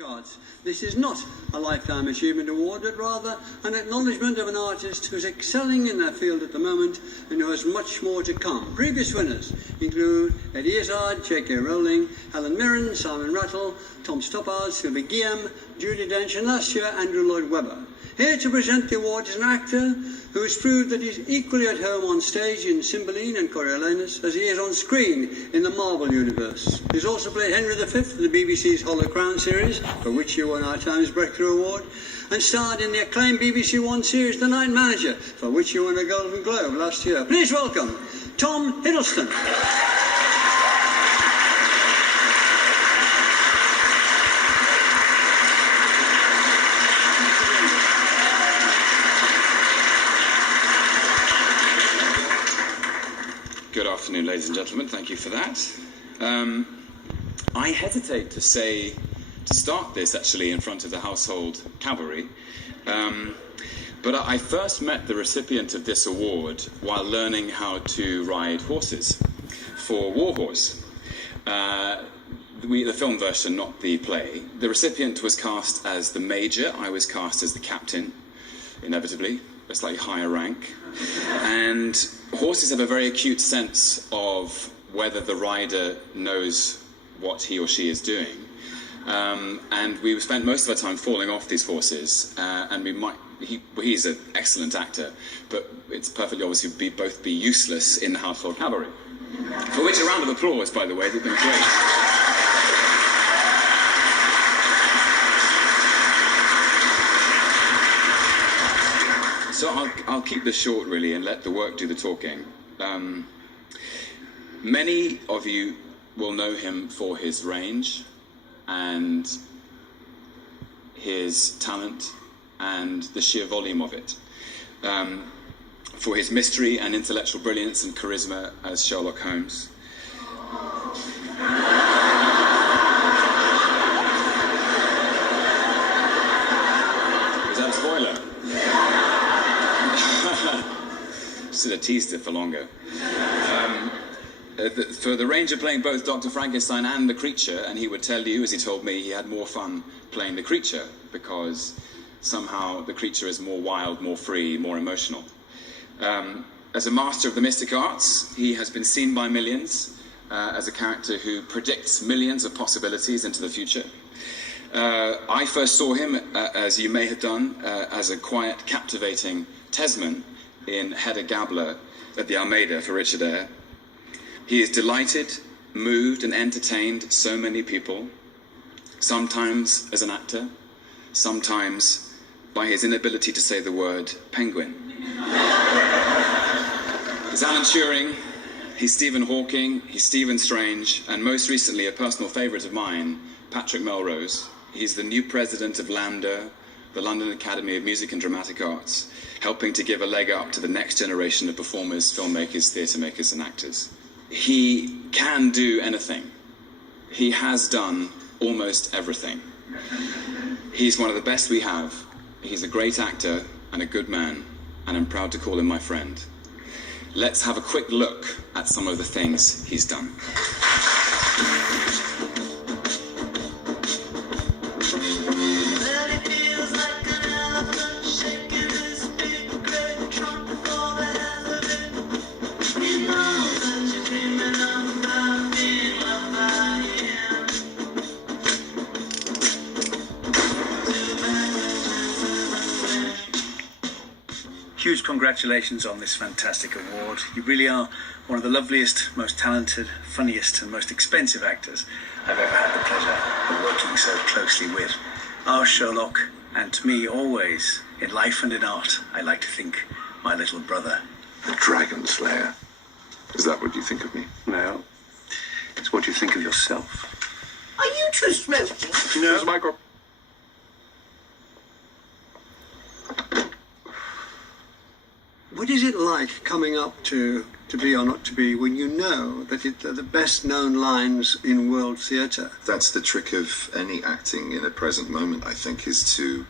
charts. This is not a Lifetime Achievement Award, but rather an acknowledgement of an artist who's excelling in their field at the moment and who has much more to come. Previous winners include Eddie Izzard, J.K. Rowling, Helen Mirren, Simon Rattle, Tom Stoppard, Sylvie Guillaume, Judi Dench, and last year Andrew Lloyd Webber. Here to present the award is an actor who has proved that he's equally at home on stage in Cymbeline and Coriolanus as he is on screen in the Marvel Universe. He's also played Henry V in the BBC's Hollow Crown series, for which he won our Times Breakthrough Award, and starred in the acclaimed BBC One series The Night Manager, for which he won a Golden Globe last year. Please welcome Tom Hiddleston. Good afternoon, ladies and gentlemen. Thank you for that. I hesitate to start this actually in front of the household cavalry, but I first met the recipient of this award while learning how to ride horses for Warhorse. The film version, not the play. The recipient was cast as the major. I was cast as the captain, inevitably, a slightly higher rank. And horses have a very acute sense of whether the rider knows what he or she is doing. And we spent most of our time falling off these horses, and he's an excellent actor, but it's perfectly obvious he'd both be useless in the household cavalry. For which a round of applause, by the way, they've been great. So I'll keep this short, really, and let the work do the talking. Many of you will know him for his range and his talent and the sheer volume of it. For his mystery and intellectual brilliance and charisma as Sherlock Holmes. Is that a spoiler? Should have teased it for longer. For the range of playing both Dr. Frankenstein and the creature, and he would tell you, as he told me, he had more fun playing the creature because somehow the creature is more wild, more free, more emotional. As a master of the mystic arts, he has been seen by millions as a character who predicts millions of possibilities into the future. I first saw him, as you may have done, as a quiet, captivating Tesman in Hedda Gabler at the Almeida for Richard Eyre. He has delighted, moved and entertained so many people, sometimes as an actor, sometimes by his inability to say the word penguin. He's Alan Turing, he's Stephen Hawking, he's Stephen Strange, and most recently a personal favourite of mine, Patrick Melrose. He's the new president of LAMDA, the London Academy of Music and Dramatic Arts, helping to give a leg up to the next generation of performers, filmmakers, theatre makers and actors. He can do anything. He has done almost everything. He's one of the best we have. He's a great actor and a good man, and I'm proud to call him my friend. Let's have a quick look at some of the things he's done. Huge congratulations on this fantastic award. You really are one of the loveliest, most talented, funniest and most expensive actors I've ever had the pleasure of working so closely with. Our Sherlock, and to me always, in life and in art, I like to think my little brother. The Dragon Slayer. Is that what you think of me? No, it's what you think of yourself. Are you two smoking? No. Michael. What is it like coming up to Be or Not to Be when you know that they're the best known lines in world theatre? That's the trick of any acting in a present moment, I think, it's to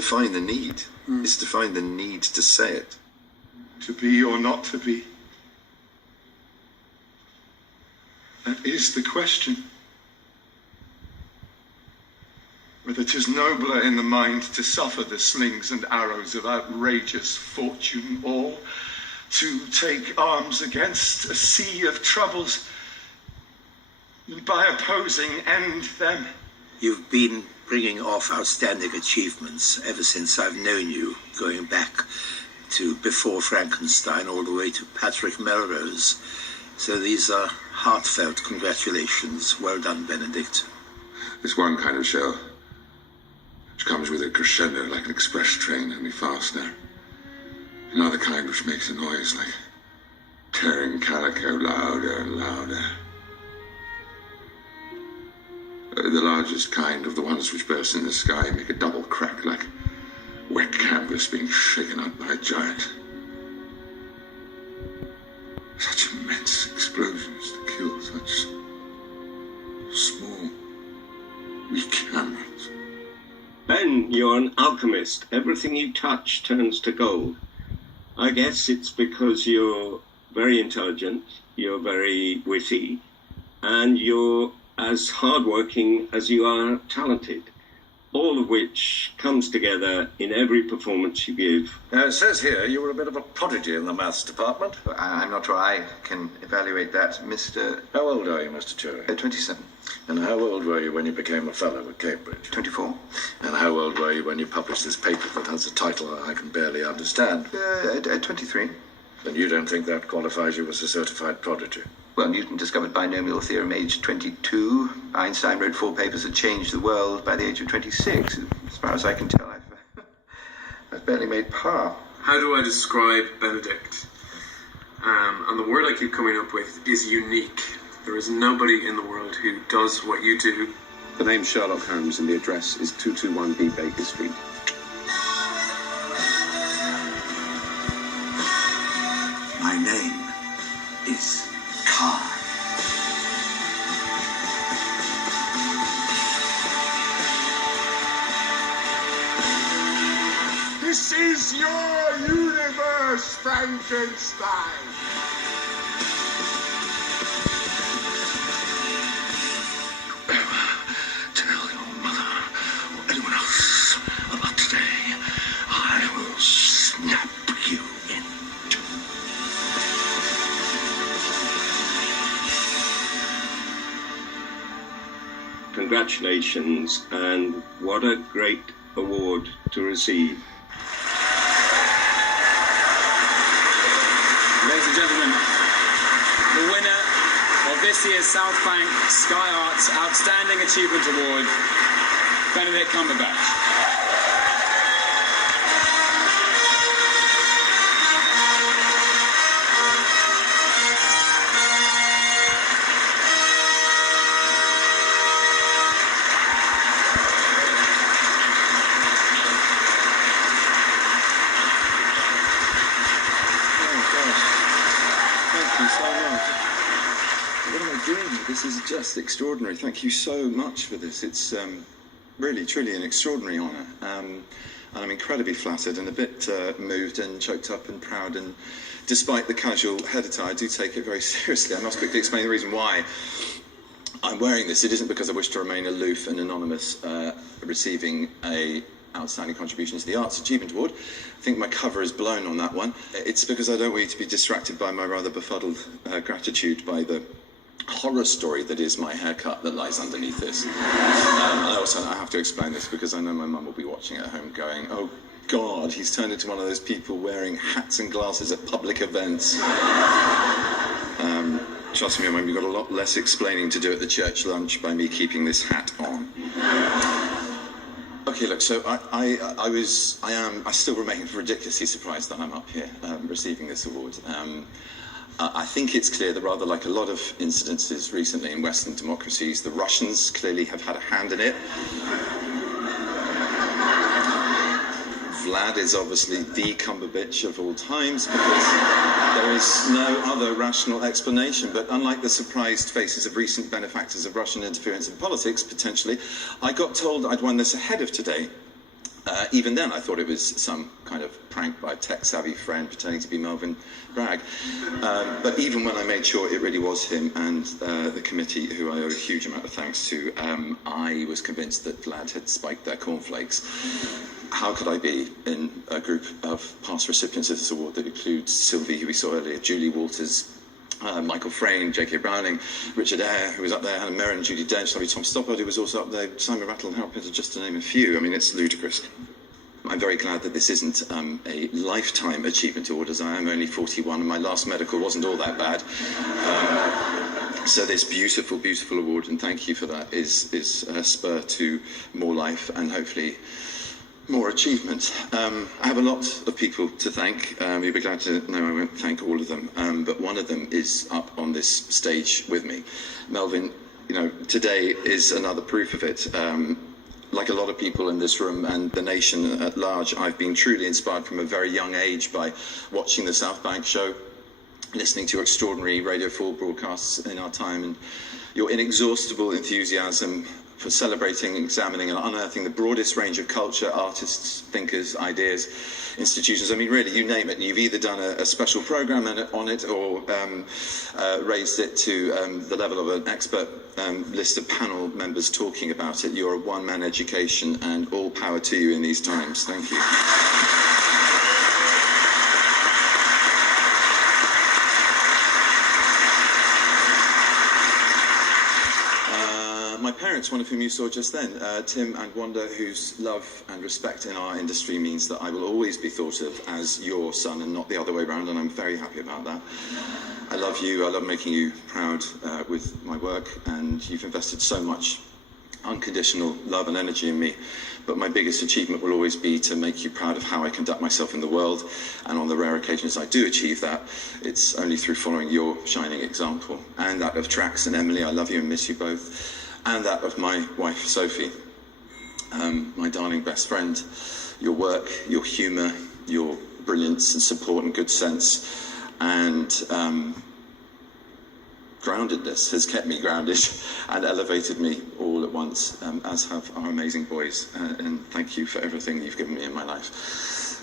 find the need. It's to find the need to say it. To be or not to be? That is the question. whether 'tis nobler in the mind to suffer the slings and arrows of outrageous fortune, or to take arms against a sea of troubles, and by opposing end them. You've been bringing off outstanding achievements ever since I've known you, going back to before Frankenstein all the way to Patrick Melrose. So these are heartfelt congratulations. Well done, Benedict. There's one kind of show which comes with a crescendo like an express train, only faster. Another kind which makes a noise like tearing calico louder and louder. The largest kind of the ones which burst in the sky make a double crack like wet canvas being shaken up by a giant. Such immense explosions to kill such small, weak animals. Ben, you're an alchemist. Everything you touch turns to gold. I guess it's because you're very intelligent, you're very witty, and you're as hardworking as you are talented, all of which comes together in every performance you give. It says here you were a bit of a prodigy in the maths department. I'm not sure I can evaluate that, Mr. How old are you, Mr. Cherry? 27. And how old were you when you became a fellow at Cambridge? 24. And how old were you when you published this paper that has a title I can barely understand? At 23. Then you don't think that qualifies you as a certified prodigy? Well, Newton discovered binomial theorem aged 22. Einstein wrote 4 papers that changed the world by the age of 26. As far as I can tell, I've barely made par. How do I describe Benedict? And the word I keep coming up with is unique. There is nobody in the world who does what you do. The name Sherlock Holmes and the address is 221B Baker Street. My name is Kai. This is your universe, Frankenstein. Tell your mother or anyone else about today. I will snap you in two. Congratulations, and what a great award to receive. Ladies and gentlemen, the winner of this year's South Bank Sky Arts Outstanding Achievement Award, Benedict Cumberbatch. What am I doing? This is just extraordinary. Thank you so much for this. It's really, truly an extraordinary honour. And I'm incredibly flattered and a bit moved and choked up and proud. And despite the casual head attire, I do take it very seriously. I must quickly explain the reason why I'm wearing this. It isn't because I wish to remain aloof and anonymous receiving a outstanding contribution to the Arts Achievement Award. I think my cover is blown on that one. It's because I don't want you to be distracted by my rather befuddled gratitude by the horror story that is my haircut that lies underneath this. I have to explain this because I know my mum will be watching at home going, oh God, he's turned into one of those people wearing hats and glasses at public events. Trust me, Mum, you've got a lot less explaining to do at the church lunch by me keeping this hat on. Okay, look, so I still remain ridiculously surprised that I'm up here receiving this award. I think it's clear that rather like a lot of incidences recently in Western democracies, the Russians clearly have had a hand in it. Vlad is obviously the Cumberbatch of all times because there is no other rational explanation. But unlike the surprised faces of recent benefactors of Russian interference in politics, potentially, I got told I'd won this ahead of today. Even then, I thought it was some kind of prank by a tech-savvy friend pretending to be Melvin Bragg. But even when I made sure it really was him and the committee, who I owe a huge amount of thanks to, I was convinced that Vlad had spiked their cornflakes. How could I be in a group of past recipients of this award that includes Sylvie, who we saw earlier, Julie Walters, Michael Frayn, J.K. Browning, Richard Eyre, who was up there, Helen Mirren, Judi Dench, Tom Stoppard, who was also up there, Simon Rattle and Harold Pinter, just to name a few. I mean, it's ludicrous. I'm very glad that this isn't a lifetime achievement award, as I am only 41, and my last medical wasn't all that bad. So this beautiful, beautiful award, and thank you for that, is a spur to more life and hopefully more achievement. I have a lot of people to thank. You'll be glad to know I won't thank all of them, but one of them is up on this stage with me. Melvin, today is another proof of it. Like a lot of people in this room and the nation at large, I've been truly inspired from a very young age by watching the South Bank show, listening to extraordinary Radio 4 broadcasts in our time, and your inexhaustible enthusiasm for celebrating, examining and unearthing the broadest range of culture, artists, thinkers, ideas, institutions. I mean, really, you name it. You've either done a special program on it or raised it to the level of an expert list of panel members talking about it. You're a one-man education, and all power to you in these times. Thank you. My parents, one of whom you saw just then, Tim and Wanda, whose love and respect in our industry means that I will always be thought of as your son and not the other way around, and I'm very happy about that. I love you, I love making you proud with my work, and you've invested so much unconditional love and energy in me, but my biggest achievement will always be to make you proud of how I conduct myself in the world, and on the rare occasions I do achieve that, it's only through following your shining example, and that of Trax and Emily. I love you and miss you both. And that of my wife, Sophie, my darling best friend. Your work, your humour, your brilliance and support and good sense, and groundedness has kept me grounded and elevated me all at once, as have our amazing boys. And thank you for everything you've given me in my life.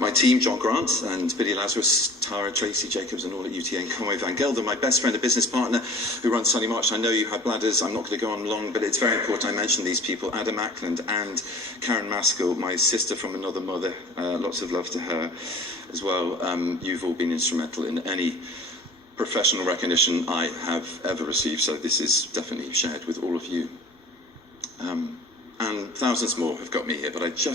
My team, John Grant and Billy Lazarus, Tara, Tracy Jacobs and all at UTA and Conway Van Gelder, my best friend and business partner who runs Sunny March. I know you have bladders, I'm not going to go on long, but it's very important I mention these people. Adam Ackland and Karen Maskell, my sister from another mother, lots of love to her as well. You've all been instrumental in any professional recognition I have ever received, so this is definitely shared with all of you. And thousands more have got me here, but I just